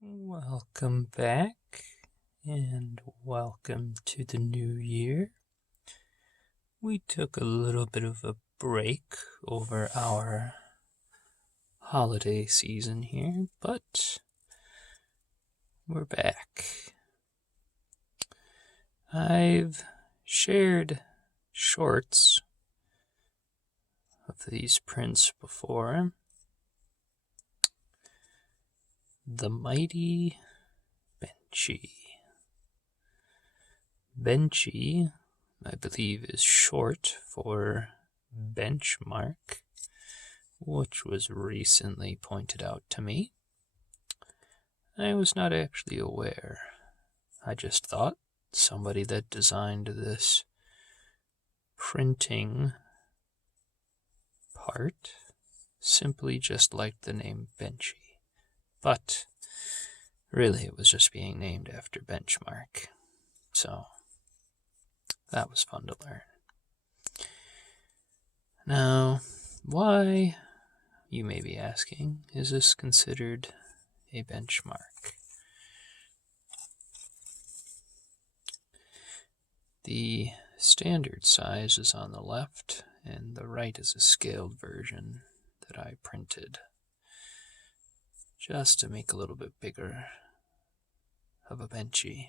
Welcome back, and welcome to the new year. We took a little bit of a break over our holiday season here, but we're back. I've shared shorts of these prints before. The mighty Benchy. Benchy, I believe, is short for benchmark, which was recently pointed out to me. I was not actually aware. I just thought somebody that designed this printing part simply just liked the name Benchy. But really, it was just being named after benchmark. So that was fun to learn. Now, why, you may be asking, is this considered a benchmark? The standard size is on the left, and the right is a scaled version that I printed just to make a little bit bigger of a Benchy.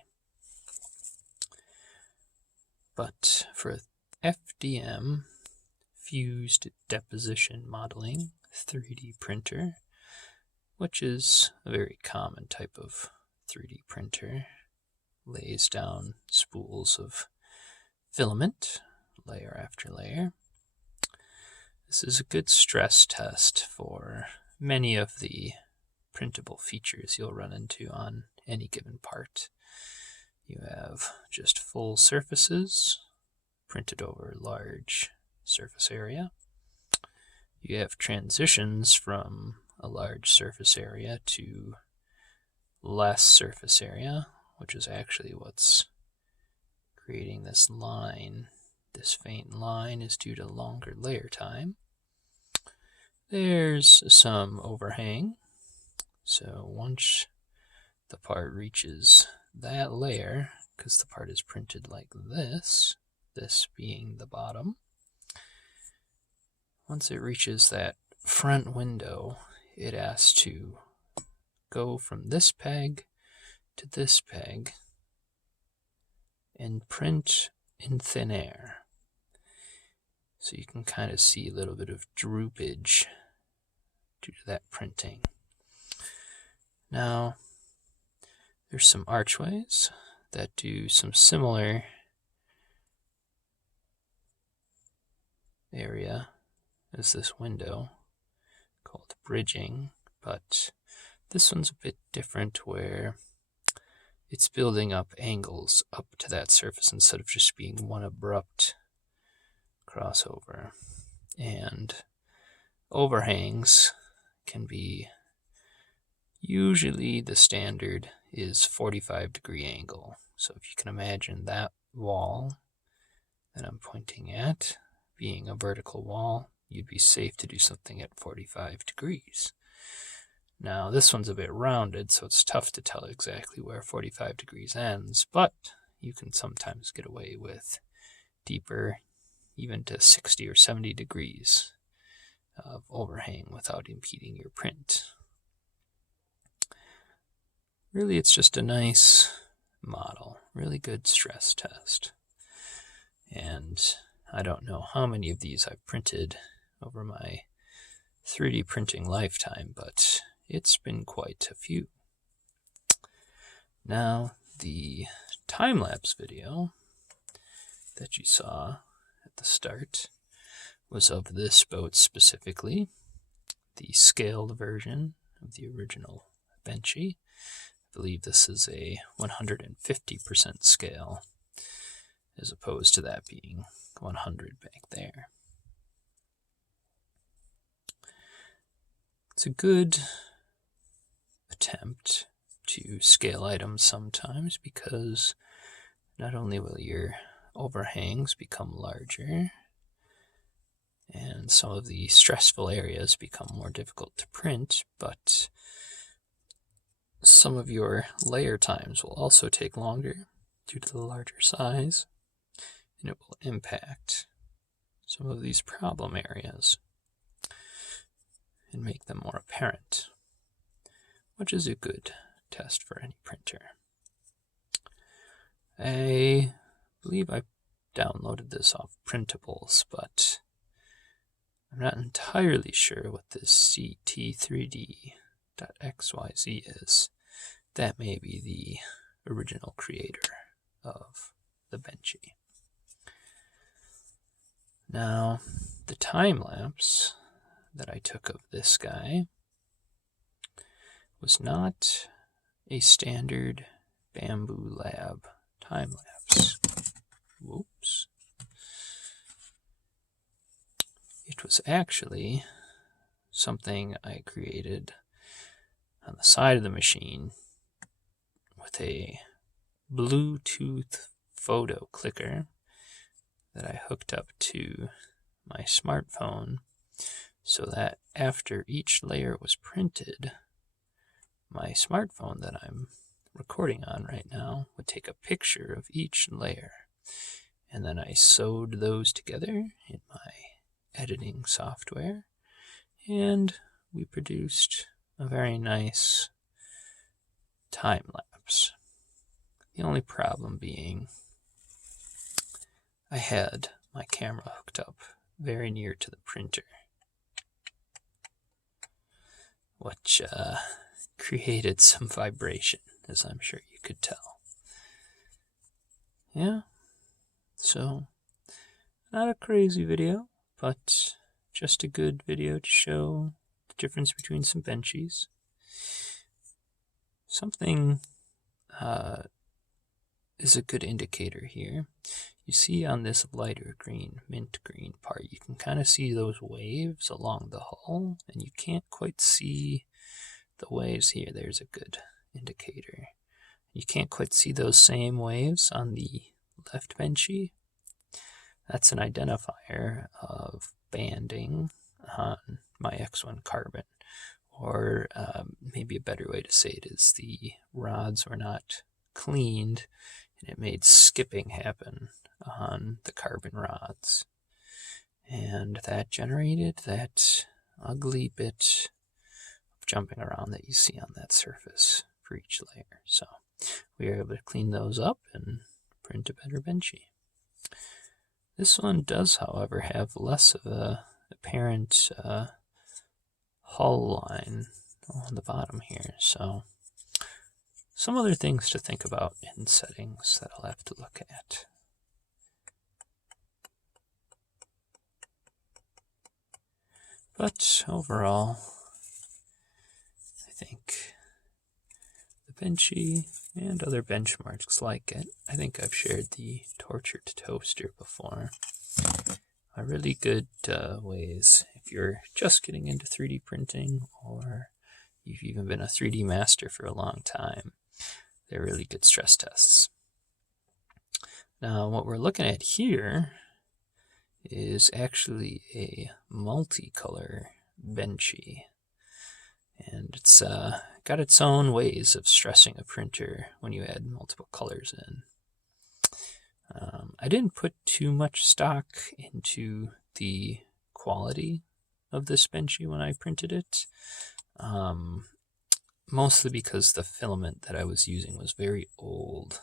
But for FDM, Fused Deposition Modeling 3D printer, which is a very common type of 3D printer, lays down spools of filament, layer after layer. This is a good stress test for many of the printable features you'll run into on any given part. You have just full surfaces printed over large surface area. You have transitions from a large surface area to less surface area, which is actually what's creating this line. This faint line is due to longer layer time. There's some overhang. So once the part reaches that layer, because the part is printed like this being the bottom, once it reaches that front window, it has to go from this peg to this peg and print in thin air. So you can kind of see a little bit of droopage due to that printing. Now, there's some archways that do some similar area as this window, called bridging, but this one's a bit different where it's building up angles up to that surface instead of just being one abrupt crossover. And overhangs can be, usually the standard is 45-degree angle. So if you can imagine that wall that I'm pointing at being a vertical wall, you'd be safe to do something at 45 degrees. Now this one's a bit rounded, so it's tough to tell exactly where 45 degrees ends, but you can sometimes get away with deeper, even to 60 or 70 degrees of overhang without impeding your print. Really, it's just a nice model, really good stress test. And I don't know how many of these I've printed over my 3D printing lifetime, but it's been quite a few. Now, the time-lapse video that you saw at the start was of this boat specifically, the scaled version of the original Benchy. I believe this is a 150% scale, as opposed to that being 100 back there. It's a good attempt to scale items sometimes, because not only will your overhangs become larger and some of the stressful areas become more difficult to print, but some of your layer times will also take longer due to the larger size, and it will impact some of these problem areas and make them more apparent, which is a good test for any printer. I believe I downloaded this off Printables, but I'm not entirely sure what this CT3D.xyz is. That may be the original creator of the Benchy. Now, the time lapse that I took of this guy was not a standard Bamboo Lab time lapse. Whoops. It was actually something I created on the side of the machine with a Bluetooth photo clicker that I hooked up to my smartphone so that after each layer was printed, my smartphone that I'm recording on right now would take a picture of each layer, and then I sewed those together in my editing software, and we produced a very nice time lapse. The only problem being I had my camera hooked up very near to the printer, which created some vibration, as I'm sure you could tell. Yeah, so not a crazy video, but just a good video to show the difference between some Benchies. Something is a good indicator here. You see on this lighter green, mint green part, you can kind of see those waves along the hull, and you can't quite see the waves here. There's a good indicator. You can't quite see those same waves on the left Benchy. That's an identifier of banding on my X1 carbon. Or maybe a better way to say it is the rods were not cleaned, and it made skipping happen on the carbon rods. And that generated that ugly bit of jumping around that you see on that surface for each layer. So we were able to clean those up and print a better Benchy. This one does, however, have less of a apparent hull line on the bottom here, so some other things to think about in settings that I'll have to look at. But overall, I think the Benchy and other benchmarks like it, I think I've shared the tortured toaster before, are really good ways if you're just getting into 3D printing, or you've even been a 3D master for a long time. They're really good stress tests. Now, what we're looking at here is actually a multicolor Benchy, and it's got its own ways of stressing a printer when you add multiple colors in. I didn't put too much stock into the quality of this Benchy when I printed it, mostly because the filament that I was using was very old,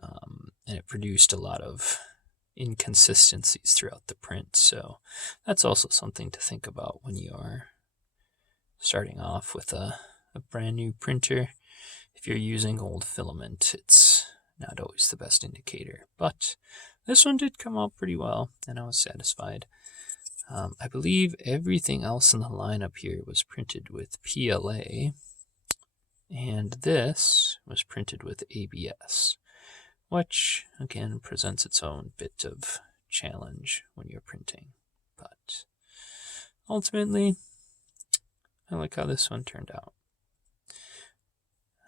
and it produced a lot of inconsistencies throughout the print. So that's also something to think about when you are starting off with a brand new printer. If you're using old filament, it's not always the best indicator, but this one did come out pretty well, and I was satisfied. I believe everything else in the lineup here was printed with PLA, and this was printed with ABS, which again presents its own bit of challenge when you're printing. But ultimately, I like how this one turned out.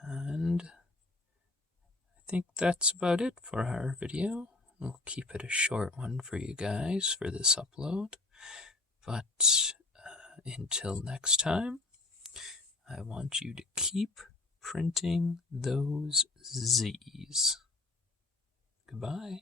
And I think that's about it for our video. We'll keep it a short one for you guys for this upload. But until next time, I want you to keep printing those Z's. Goodbye.